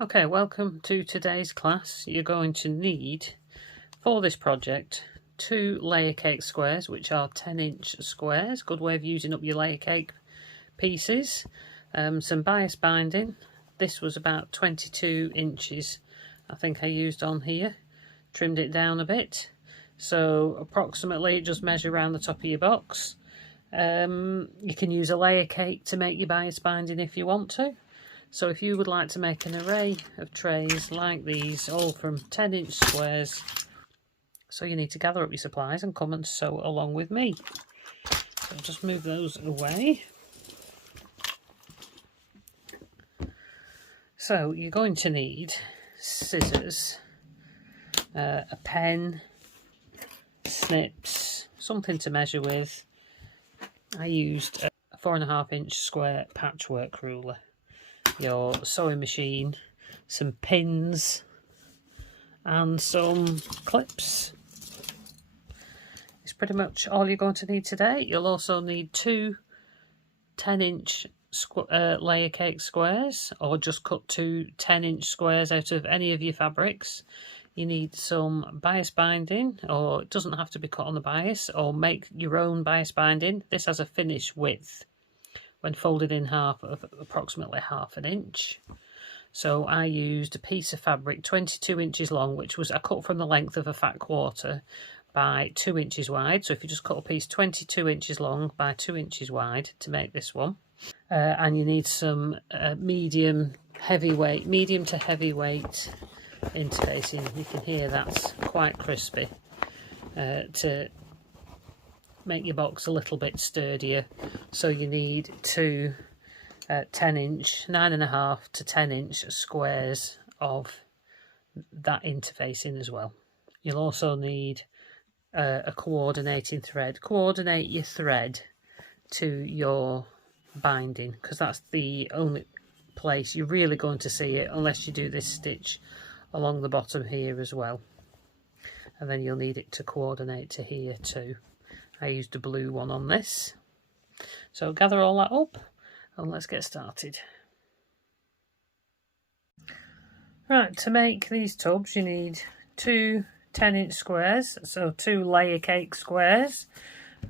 Okay, welcome to today's class. You're going to need, for this project, 2 layer cake squares, which are 10-inch squares. Good way of using up your layer cake pieces. Some bias binding. This was about 22 inches, I think I used on here. Trimmed it down a bit. So approximately just measure around the top of your box. You can use a layer cake to make your bias binding if you want to. So if you would like to make an array of trays like these, all from 10-inch squares, so you need to gather up your supplies and come and sew along with me. So I'll just move those away. So you're going to need scissors, a pen, snips, something to measure with. I used a 4.5-inch square patchwork ruler. Your sewing machine, some pins and some clips. It's pretty much all you're going to need today. You'll also need 2 10-inch layer cake squares, or just cut 2 10-inch squares out of any of your fabrics. You need some bias binding, or it doesn't have to be cut on the bias, or make your own bias binding. This has a finish width when folded in half of approximately 1/2 inch. So I used a piece of fabric 22 inches long, which was I cut from the length of a fat quarter by 2 inches wide. So if you just cut a piece 22 inches long by 2 inches wide to make this one. And you need some medium to heavyweight interfacing. You can hear that's quite crispy to make your box a little bit sturdier. So you need 2 10-inch, 9.5 to 10-inch squares of that interfacing as well. You'll also need a coordinating thread. Coordinate your thread to your binding, because that's the only place you're really going to see it, unless you do this stitch along the bottom here as well. And then you'll need it to coordinate to here too. I used a blue one on this. So gather all that up and let's get started. Right, to make these tubs you need 2 10-inch squares, so 2 layer cake squares,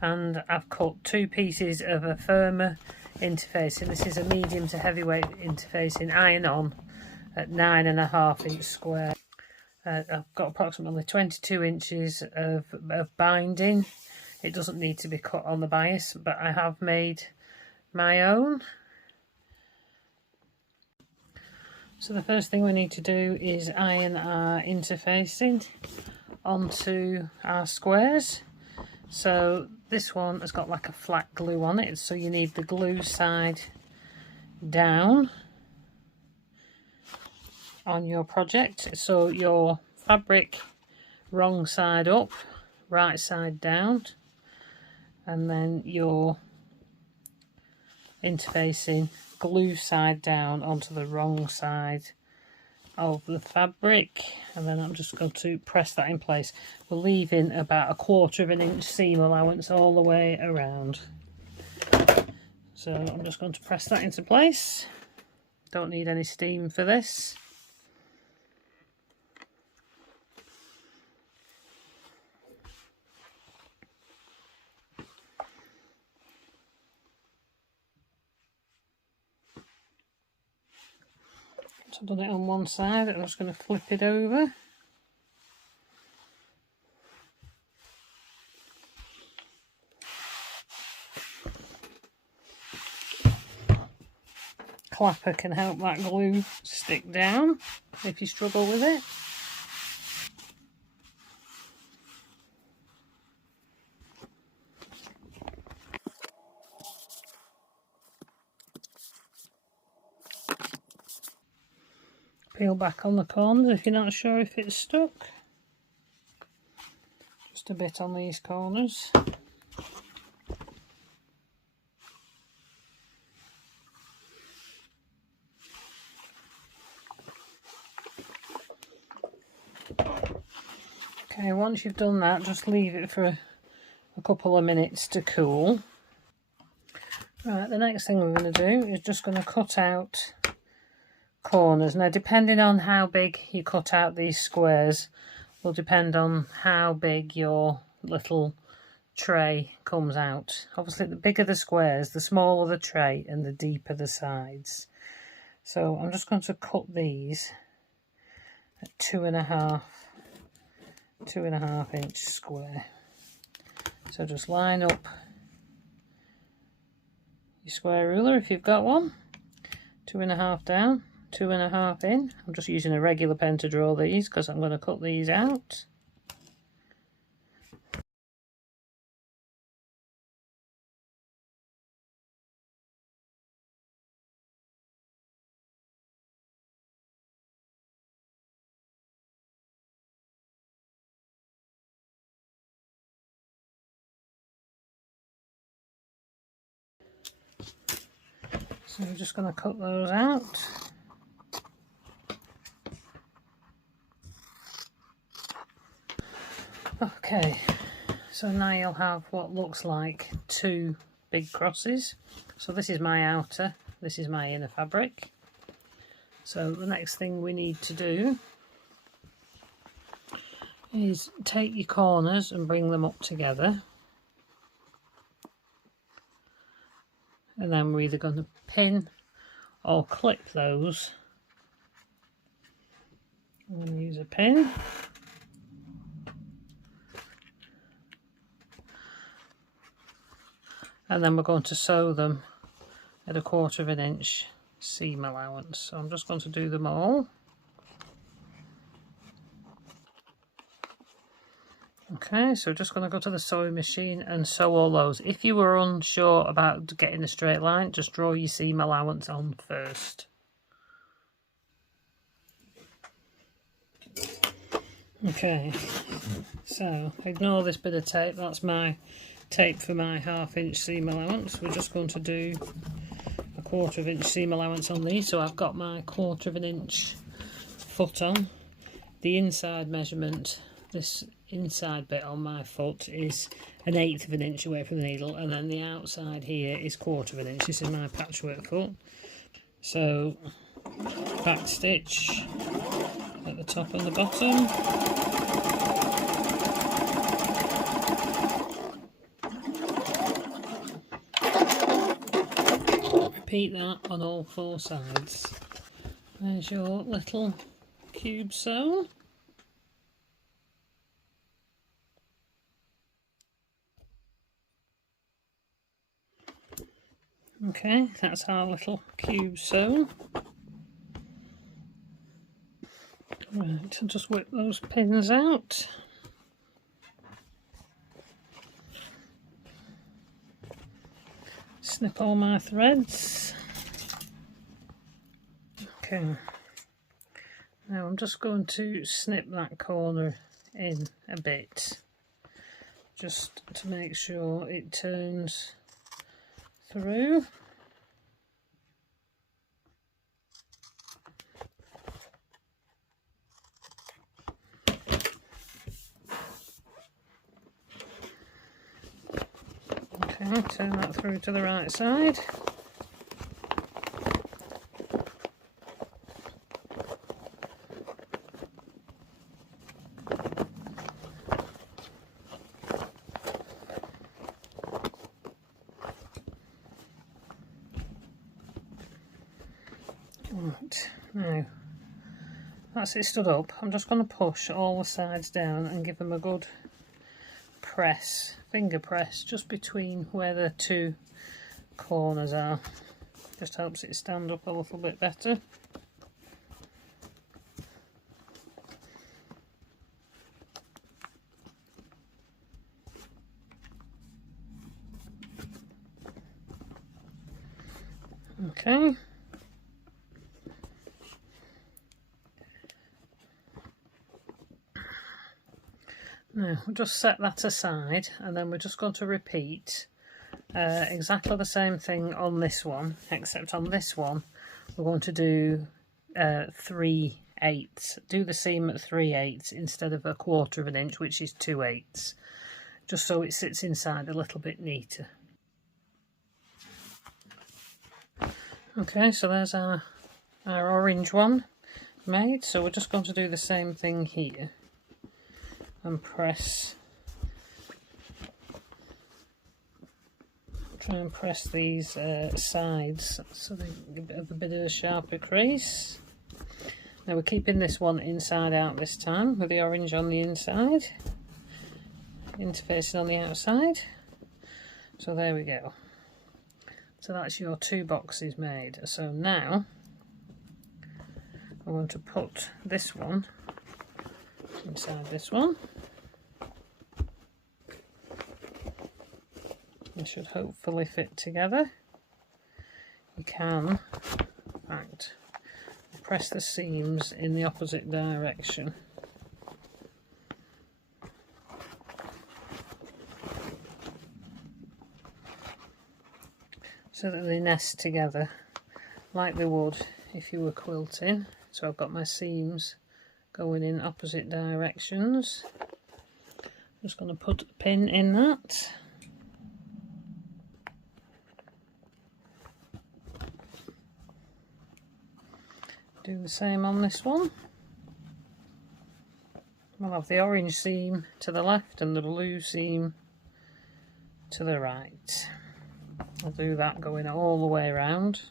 and I've cut 2 pieces of a firmer interfacing. This is a medium to heavyweight interfacing iron-on at 9.5-inch square. I've got approximately 22 inches of binding. It doesn't need to be cut on the bias, but I have made my own. So the first thing we need to do is iron our interfacing onto our squares. So this one has got like a flat glue on it, so you need the glue side down on your project. So your fabric wrong side up, right side down, and then your interfacing glue side down onto the wrong side of the fabric. And then I'm just going to press that in place. We're leaving about 1/4 inch seam allowance all the way around. So I'm just going to press that into place. Don't need any steam for this. So I've done it on one side, I'm just going to flip it over. Clapper can help that glue stick down if you struggle with it. Peel back on the corners if you're not sure if it's stuck. Just a bit on these corners. Okay, once you've done that, just leave it for a couple of minutes to cool. Right, the next thing we're going to do is just going to cut out corners. Now, depending on how big you cut out these squares will depend on how big your little tray comes out. Obviously, the bigger the squares, the smaller the tray and the deeper the sides. So I'm just going to cut these at 2.5 inch square. So just line up your square ruler if you've got one, 2.5 down, 2.5 in. I'm just using a regular pen to draw these because I'm going to cut these out. So I'm just going to cut those out. Okay, so now you'll have what looks like two big crosses. So this is my outer, this is my inner fabric. So the next thing we need to do is take your corners and bring them up together. And then we're either going to pin or clip those. I'm going to use a pin. And then we're going to sew them at 1/4 inch seam allowance. So I'm just going to do them all. Okay, so just going to go to the sewing machine and sew all those. If you were unsure about getting a straight line, just draw your seam allowance on first. Okay, so ignore this bit of tape, that's my tape for my 1/2 inch seam allowance. We're just going to do 1/4 inch seam allowance on these. So I've got my 1/4 inch foot on. The inside measurement, this inside bit on my foot is 1/8 inch away from the needle, and then the outside here is 1/4 inch. This is my patchwork foot. So back stitch at the top and the bottom. Repeat that on all 4 sides. There's your little cube sewn. Okay, that's our little cube sewn. Right, I'll just whip those pins out. Snip all my threads. Okay, now I'm just going to snip that corner in a bit, just to make sure it turns through. Okay, turn that through to the right side. Right, now that's it stood up. I'm just going to push all the sides down and give them a good press, finger press, just between where the 2 corners are. Just helps it stand up a little bit better. Okay. Now we'll just set that aside, and then we're just going to repeat exactly the same thing on this one, except on this one we're going to do 3/8. Do the seam at 3/8 instead of 1/4 inch, which is 2/8, just so it sits inside a little bit neater. Okay, so there's our our orange one made, so we're just going to do the same thing here and try and press these sides so they have a bit of a sharper crease. Now we're keeping this one inside out this time, with the orange on the inside, interfacing on the outside. So there we go. So that's your 2 boxes made. So now I want to put this one inside this one. It should hopefully fit together. You can, in fact, press the seams in the opposite direction. So that they nest together like they would if you were quilting. So I've got my seams going in opposite directions. I'm just going to put a pin in that. Do the same on this one. We'll have the orange seam to the left and the blue seam to the right. I'll do that going all the way around.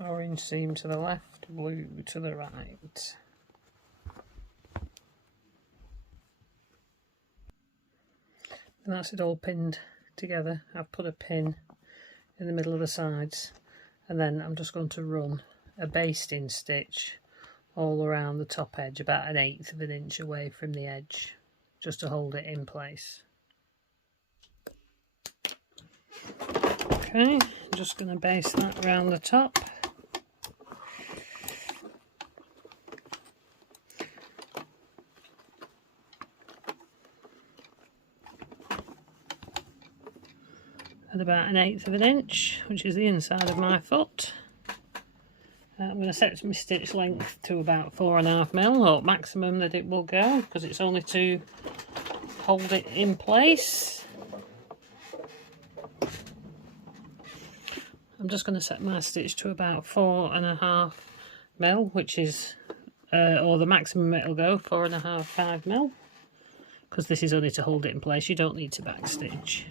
Orange seam to the left, blue to the right. And that's it all pinned together. I've put a pin in the middle of the sides, and then I'm just going to run a basting stitch all around the top edge, about 1/8 of an inch away from the edge, just to hold it in place. Okay, I'm just going to baste that around the top. At about 1/8 of an inch, which is the inside of my foot. I'm going to set my stitch length to about 4.5mm, or maximum that it will go, because it's only to hold it in place. I'm just going to set my stitch to about 4.5mm, which is, or the maximum it'll go, 4.5, 5mm, because this is only to hold it in place. You don't need to backstitch.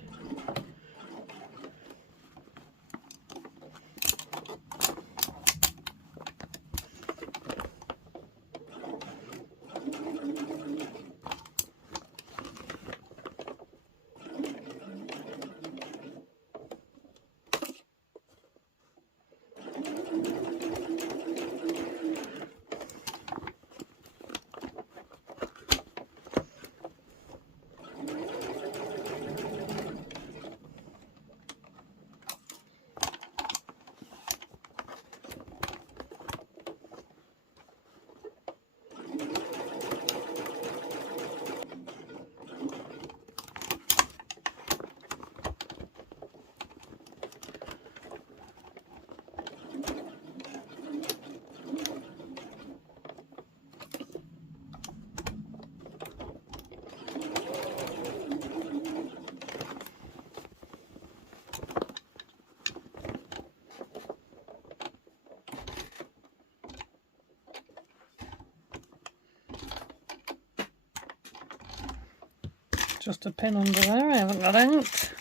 Just a pin under there, I haven't got out.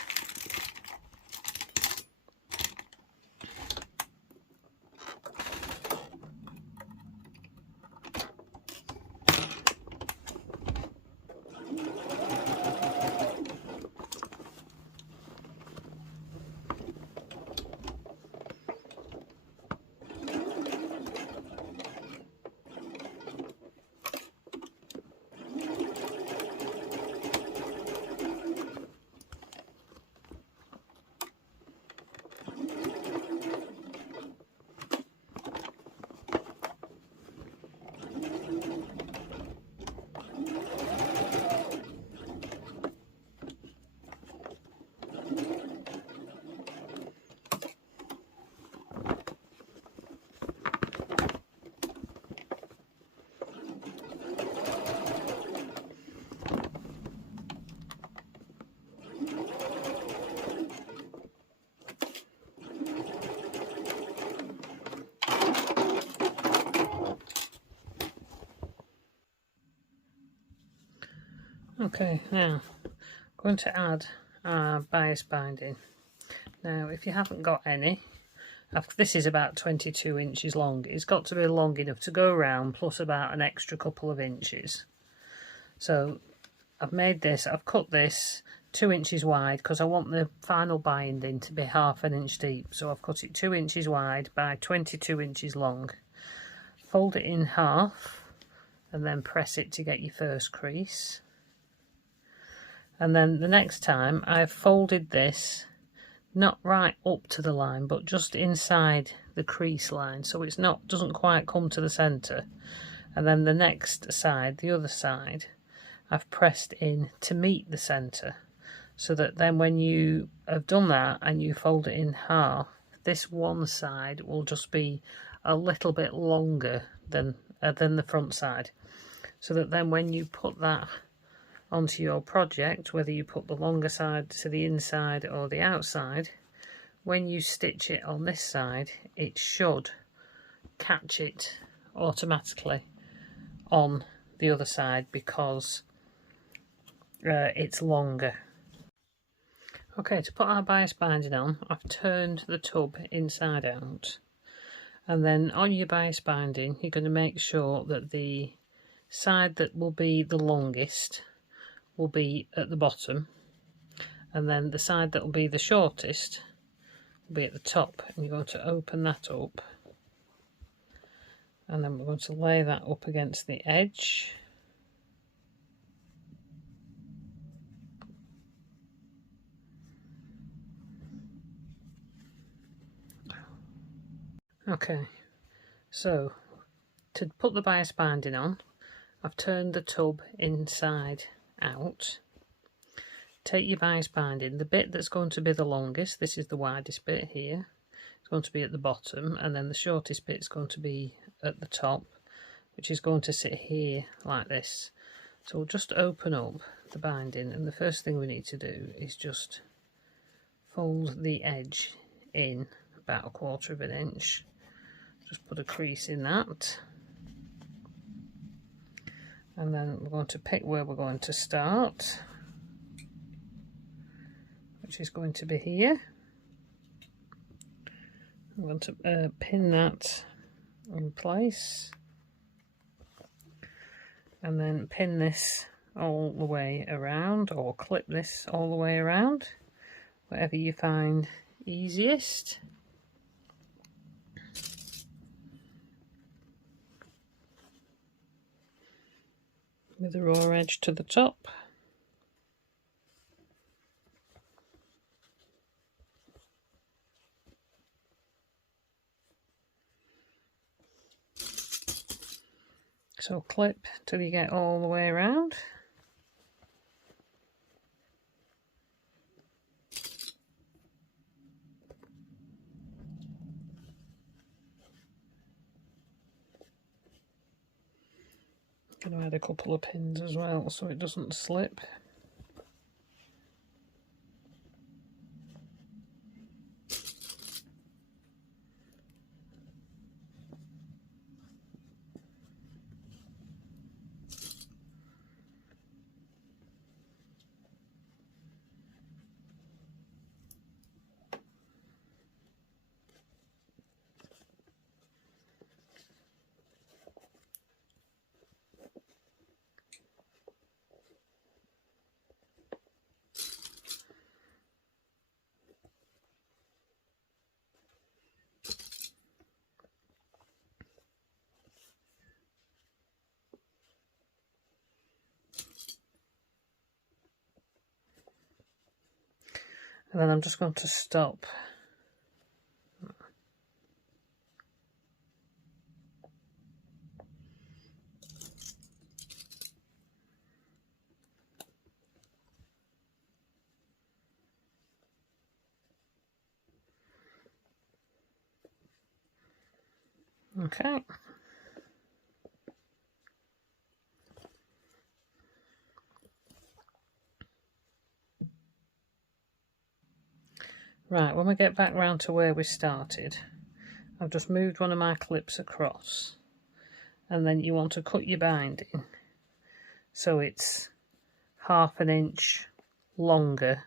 Okay, now I'm going to add our bias binding. Now if you haven't got any, this is about 22 inches long. It's got to be long enough to go around, plus about an extra couple of inches. So I've made this, I've cut this 2 inches wide because I want the final binding to be 1/2 inch deep. So I've cut it 2 inches wide by 22 inches long. Fold it in half and then press it to get your first crease. And then the next time I've folded this not right up to the line, but just inside the crease line, so it's not, doesn't quite come to the center. And then the next side, the other side, I've pressed in to meet the center, so that then when you have done that and you fold it in half, this one side will just be a little bit longer than the front side, so that then when you put that onto your project, whether you put the longer side to the inside or the outside, when you stitch it on this side, it should catch it automatically on the other side because it's longer. Okay, to put our bias binding on, I've turned the tub inside out, and then on your bias binding you're going to make sure that the side that will be the longest will be at the bottom, and then the side that will be the shortest will be at the top, and you're going to open that up, and then we're going to lay that up against the edge. Okay, so to put the bias binding on, I've turned the tub inside out. Take your bias binding, the bit that's going to be the longest, this is the widest bit here, it's going to be at the bottom, and then the shortest bit is going to be at the top, which is going to sit here like this. So we'll just open up the binding, and the first thing we need to do is just fold the edge in about 1/4 inch. Just put a crease in that, and then we're going to pick where we're going to start, which is going to be here. I'm going to pin that in place, and then pin this all the way around, or clip this all the way around, whatever you find easiest. With the raw edge to the top. So clip till you get all the way around. I'm going to add a couple of pins as well so it doesn't slip. And then I'm just going to stop. Okay. Right, when we get back round to where we started, I've just moved one of my clips across, and then you want to cut your binding so it's half an inch longer,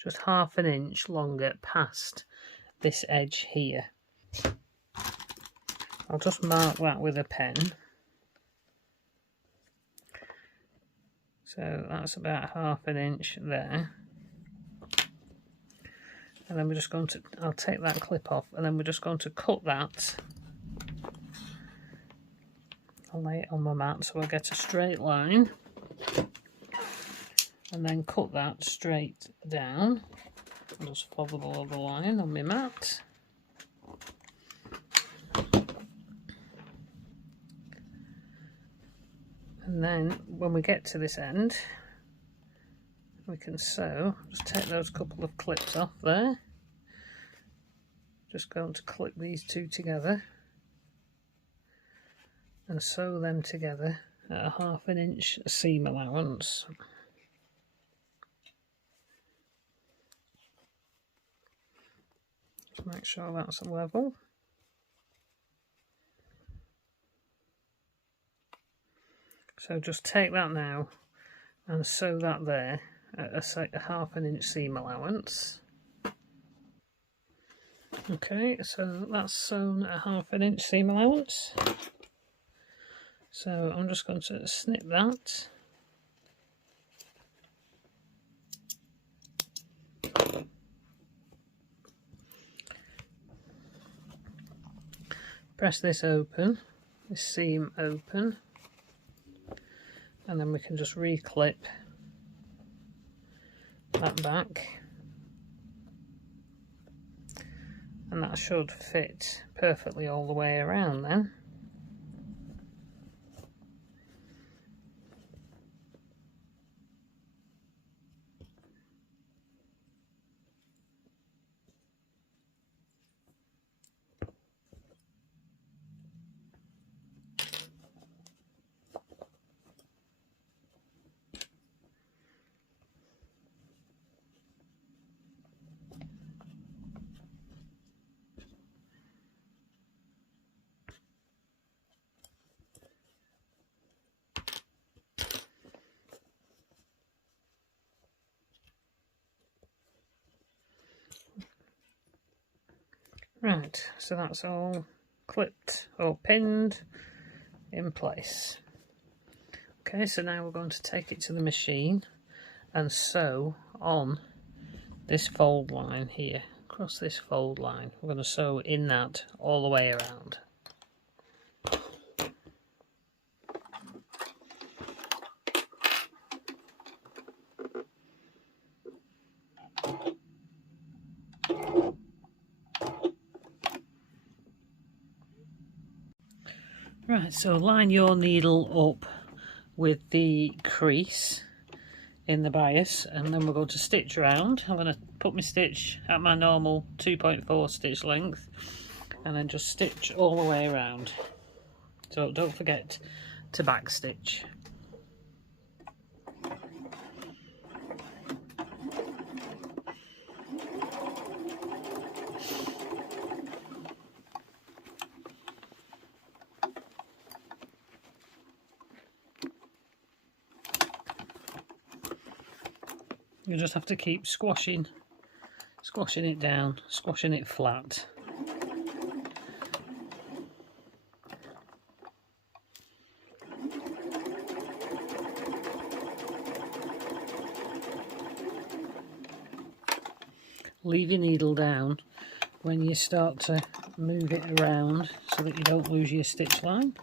just half an inch longer past this edge here. I'll just mark that with a pen. So that's about half an inch there. And then we're just going to, I'll take that clip off, and then we're just going to cut that. I'll lay it on my mat so I'll get a straight line. And then cut that straight down. I'll just follow the other line on my mat. And then when we get to this end, we can sew. Just take those couple of clips off there. Just going to clip these two together and sew them together at a half an inch seam allowance. Just make sure that's level. So just take that now and sew that there at a half an inch seam allowance. Okay, so that's sewn at a half an inch seam allowance. So I'm just going to snip that. Press this open, this seam open, and then we can just re-clip that back, and that should fit perfectly all the way around then. Right, so that's all clipped or pinned in place. Okay, so now we're going to take it to the machine and sew on this fold line here, across this fold line. We're going to sew in that all the way around. Right, so line your needle up with the crease in the bias, and then we're going to stitch around. I'm going to put my stitch at my normal 2.4 stitch length and then just stitch all the way around. So don't forget to back stitch. You just have to keep squashing it down, squashing it flat. Leave your needle down when you start to move it around so that you don't lose your stitch line.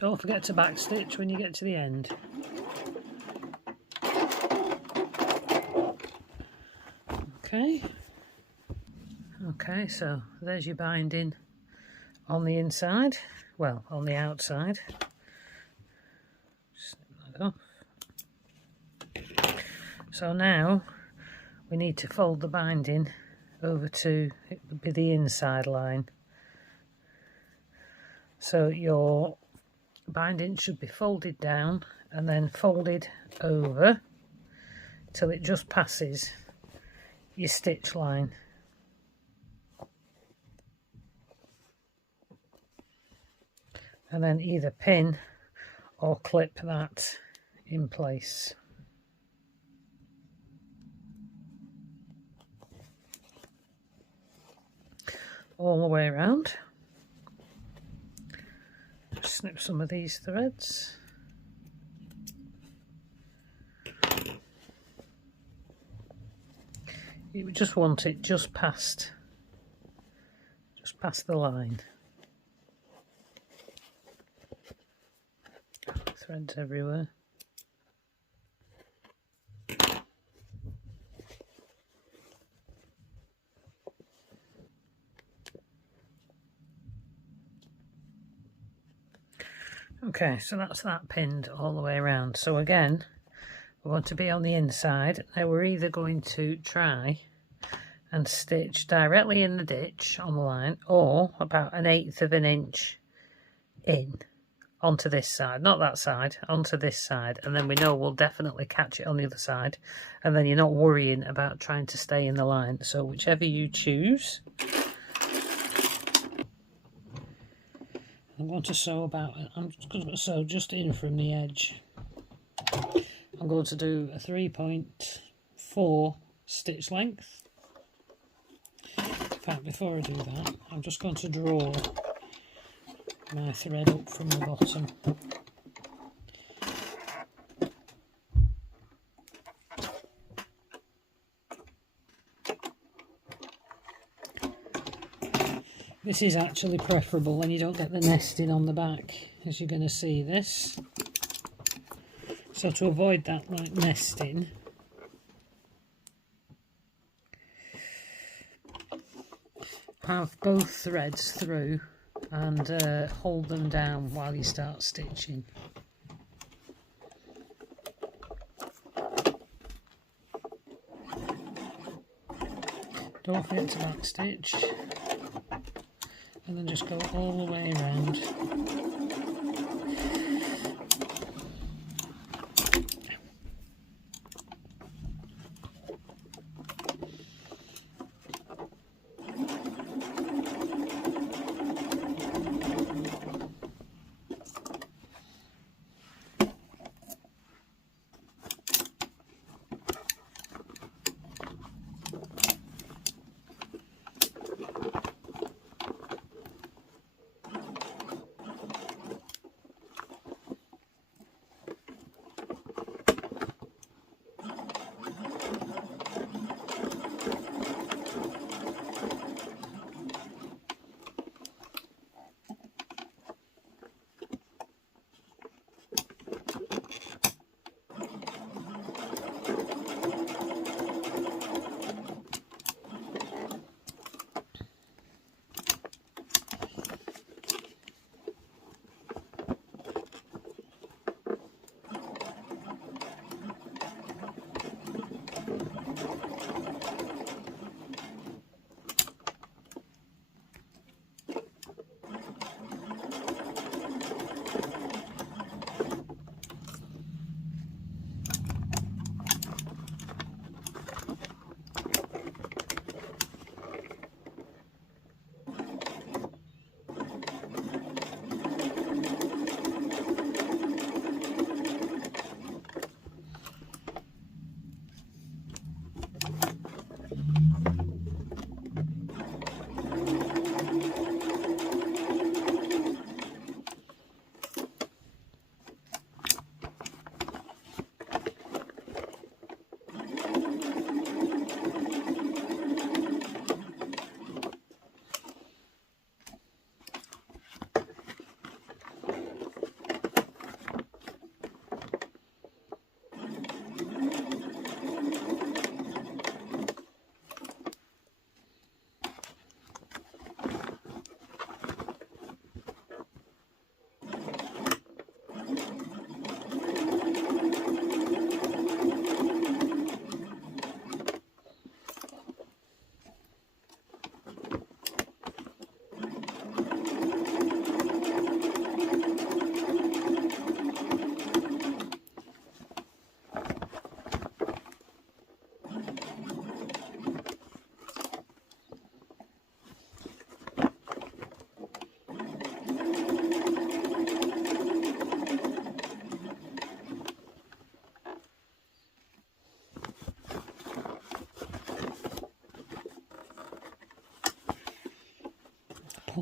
Don't forget to backstitch when you get to the end. Okay, so there's your binding on the inside, well, on the outside. Snip that off. So now we need to fold the binding over to, it would be the inside line. So your binding should be folded down and then folded over till it just passes your stitch line. And then either pin or clip that in place. All the way around. Just snip some of these threads. You just want it just past the line. Threads everywhere. Okay, so that's that pinned all the way around. So again, we want to be on the inside. Now we're either going to try and stitch directly in the ditch on the line, or about 1/8 of an inch in onto this side, not that side, onto this side, and then we know we'll definitely catch it on the other side, and then you're not worrying about trying to stay in the line. So whichever you choose. I'm going to sew I'm just going to sew just in from the edge. I'm going to do a 3.4 stitch length. In fact, before I do that, I'm just going to draw my thread up from the bottom. This is actually preferable when you don't get the nesting on the back, as you're going to see this. So to avoid that like nesting, have both threads through and hold them down while you start stitching. Don't forget to backstitch, and then just go all the way around.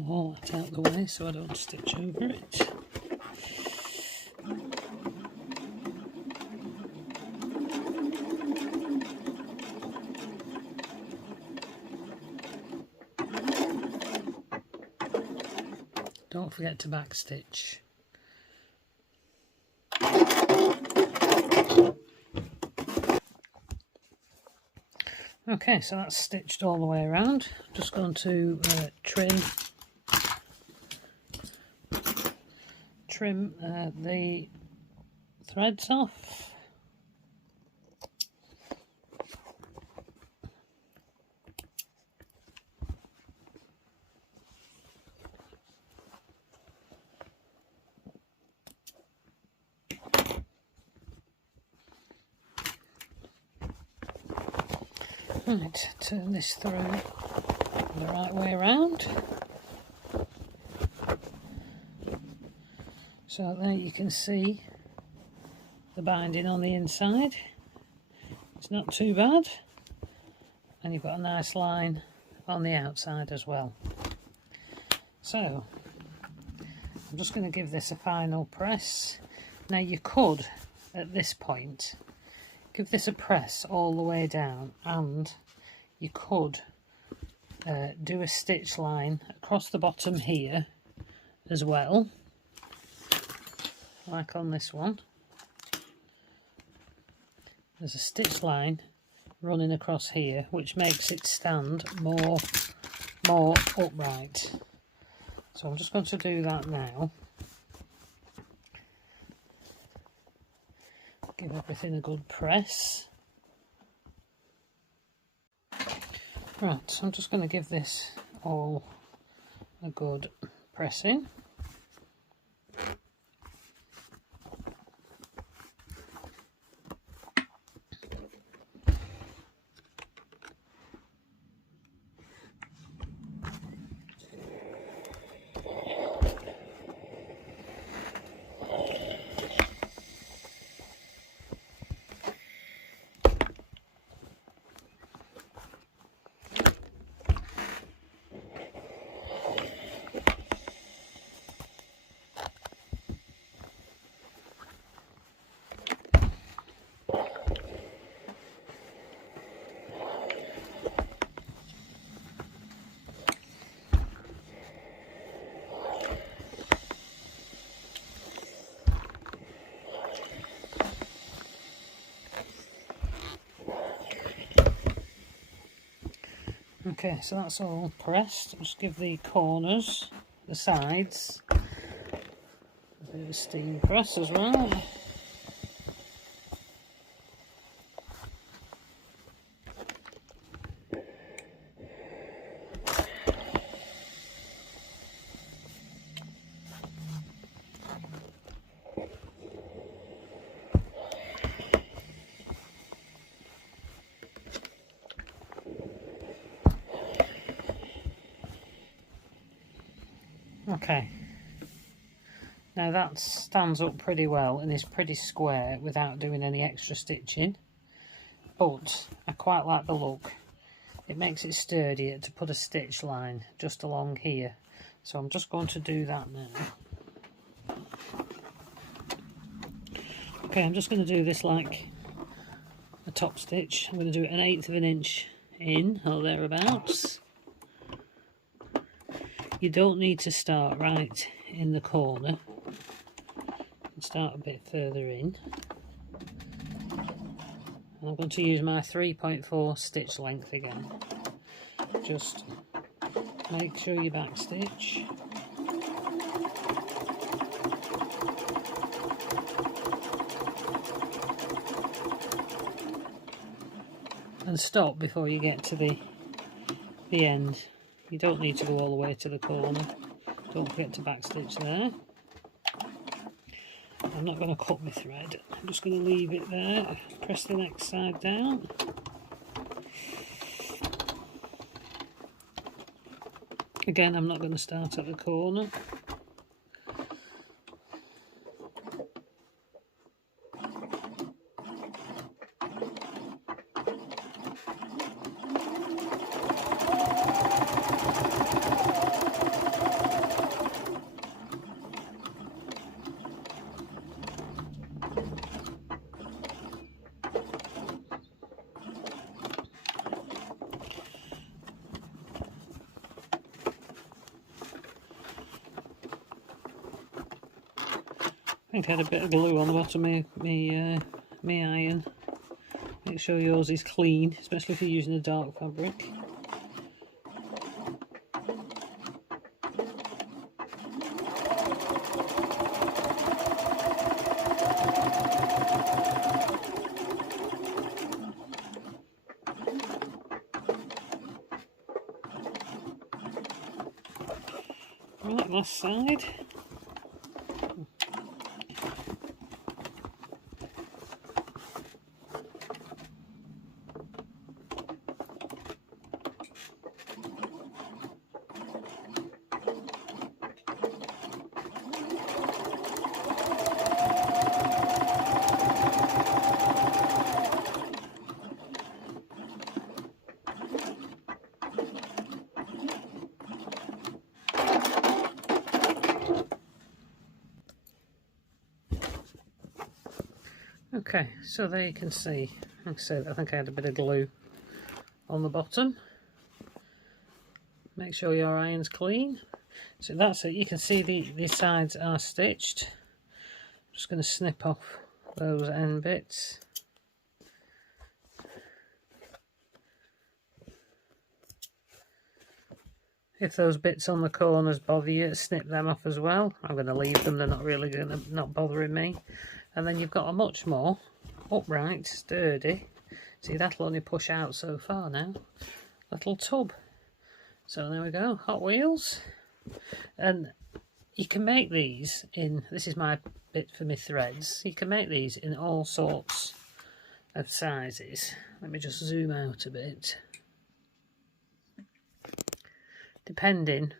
pull all that out of the way so I don't stitch over it. Don't forget to backstitch. Okay, so that's stitched all the way around. I'm just going to trim the threads off. Right, turn this through the right way around. So there you can see the binding on the inside. It's not too bad. And you've got a nice line on the outside as well. So I'm just going to give this a final press. Now you could, at this point, give this a press all the way down, and you could do a stitch line across the bottom here as well, like on this one. There's a stitch line running across here which makes it stand more upright. So I'm just going to do that now. Give everything a good press. Right, so I'm just going to give this all a good pressing. Okay, so that's all pressed. Just give the corners, the sides, a bit of a steam press as well. Okay, now that stands up pretty well and is pretty square without doing any extra stitching, but I quite like the look. It makes it sturdier to put a stitch line just along here, so I'm just going to do that now. Okay, I'm just going to do this like a top stitch. I'm going to do it 1/8 of an inch in or thereabouts. You don't need to start right in the corner. You can start a bit further in. I'm going to use my 3.4 stitch length again. Just make sure you backstitch. And stop before you get to the end. You don't need to go all the way to the corner. Don't forget to backstitch there. I'm not going to cut my thread. I'm just going to leave it there. Press the next side down. Again, I'm not going to start at the corner. I think I had a bit of glue on the bottom of my iron. Make sure yours is clean, especially if you're using a dark fabric. Right, last side. Okay, so there you can see, like I said, I think I had a bit of glue on the bottom. Make sure your iron's clean. So that's it, you can see the sides are stitched. I'm just going to snip off those end bits. If those bits on the corners bother you, snip them off as well. I'm going to leave them, they're not really going to, not bothering me. And then you've got a much more upright, sturdy, see that'll only push out so far now, little tub. So there we go, Hot Wheels. And you can make these in, this is my bit for my threads, you can make these in all sorts of sizes. Let me just zoom out a bit. Depending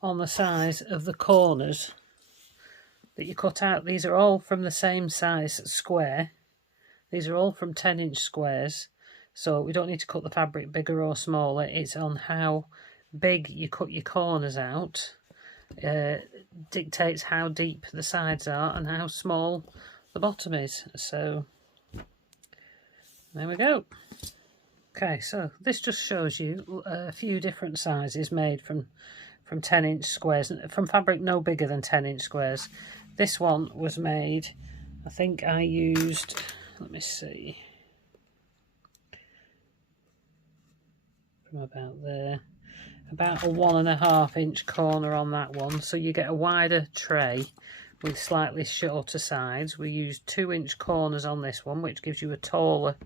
on the size of the corners that you cut out. These are all from the same size square. These are all from 10-inch squares, so we don't need to cut the fabric bigger or smaller. It's on how big you cut your corners out, dictates how deep the sides are and how small the bottom is. So there we go. Okay, so this just shows you a few different sizes made from 10-inch squares, from fabric no bigger than 10-inch squares. This one was made, I think I used, let me see, from about there, about a 1.5-inch corner on that one. So you get a wider tray with slightly shorter sides. We used 2-inch corners on this one, which gives you a taller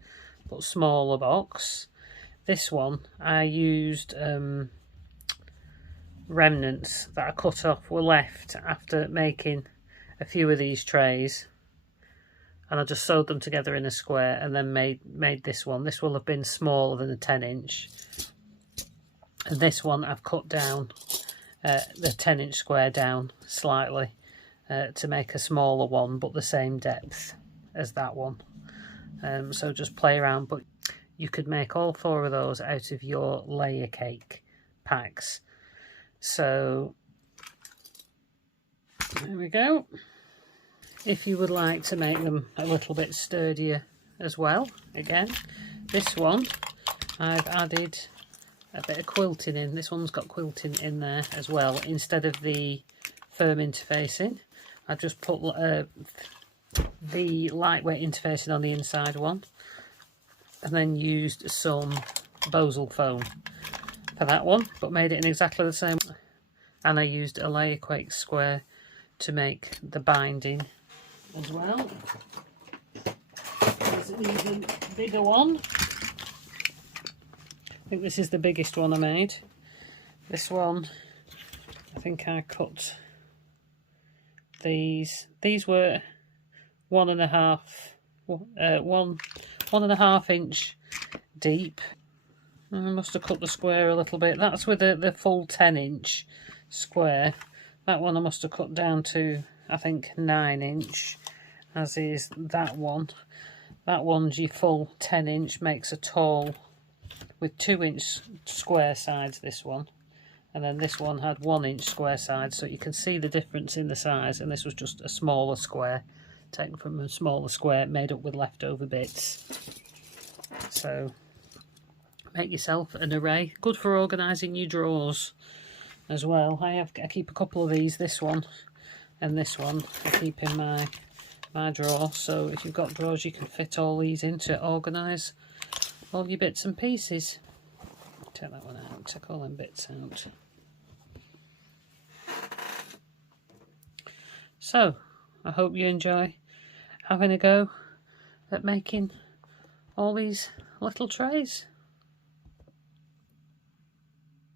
but smaller box. This one I used remnants that I cut off were left after making a few of these trays, and I just sewed them together in a square and then made this one. This will have been smaller than a 10-inch, and this one I've cut down the 10-inch square down slightly to make a smaller one but the same depth as that one. So just play around, but you could make all 4 of those out of your layer cake packs. So there we go. If you would like to make them a little bit sturdier as well, again, this one I've added a bit of quilting in. This one's got quilting in there as well. Instead of the firm interfacing, I've just put the lightweight interfacing on the inside one, and then used some Bosal foam for that one, but made it in exactly the same way. And I used a layer quake square to make the binding as well. There's an even bigger one. I think this is the biggest one I made. This one, I think I cut these. These were 1.5 inch deep. I must have cut the square a little bit. That's with the full 10-inch square. That one I must have cut down to, I think, 9-inch, as is that one. That one's your full 10-inch, makes a tall with 2-inch square sides, this one. And then this one had 1-inch square sides, so you can see the difference in the size. And this was just a smaller square, taken from a smaller square, made up with leftover bits. So make yourself an array, good for organising your drawers as well. I keep a couple of these, this one and this one. I keep in my drawer, so if you've got drawers you can fit all these in to organise all your bits and pieces. Take that one out, take all them bits out. So, I hope you enjoy having a go at making all these little trays.